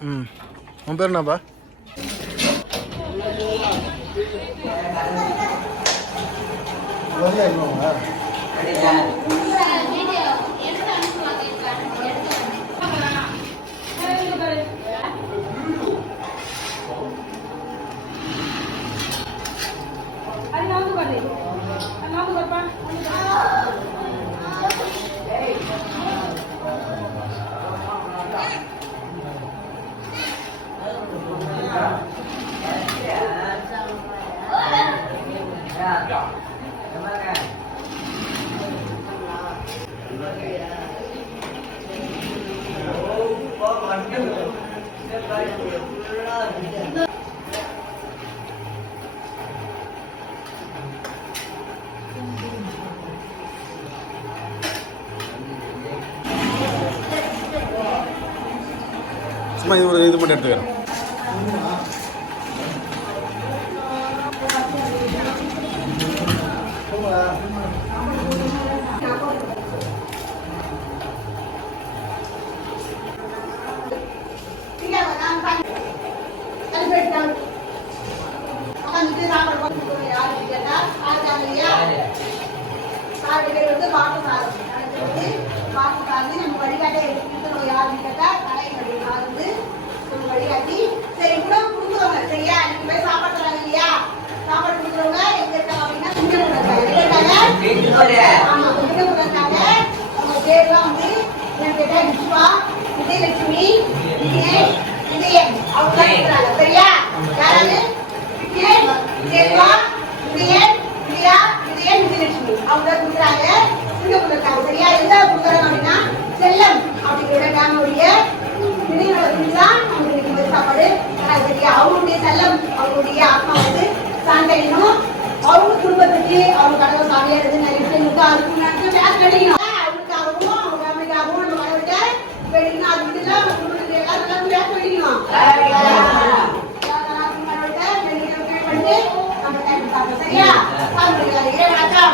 ம். உன் பேர் என்னப்பா? சும்மா இது ஒரு இது மட்டும் எடுத்துக்கிறேன் சரி உணவு கொடுக்குறவங்க சரியா நீங்க போய் சாப்பாடு தராங்க இல்லையா? சாப்பாடு கொடுக்குறவங்க எங்க இருக்காங்க அப்படின்னா திங்க இருக்காங்க ஆமா திங்க இருக்காங்க அவங்க பேர்லாம் வந்து என் கேட்டா விஸ்வா விஜயலட்சுமி விஜய் விஜயன். அவங்க சரியா யாராவது விஜய் விஜயவா விஜயன் விஜயா விஜயன் விஜயலட்சுமி அவங்க தான் கொடுக்குறாங்க. சிங்கப்பூர் இருக்காங்க சரியா? எந்த கொடுக்குறாங்க அப்படின்னா செல்லம் அப்படிங்கிற ஃபேமிலியுடைய நினைவுகள் தான் அவங்களுக்கு இந்த சாப்பாடு தராங்க. சரியா? அவங்களுடைய செல்லம் அவங்களுடைய ஆத்மா வந்து சாந்தனும் அவங்க குடும்பத்துக்கு அவங்க கடவுள் சாமியா இருந்து நிறைய விஷயங்களுக்கு அதுக்கு சரியா சாமி இறைவனாச்சா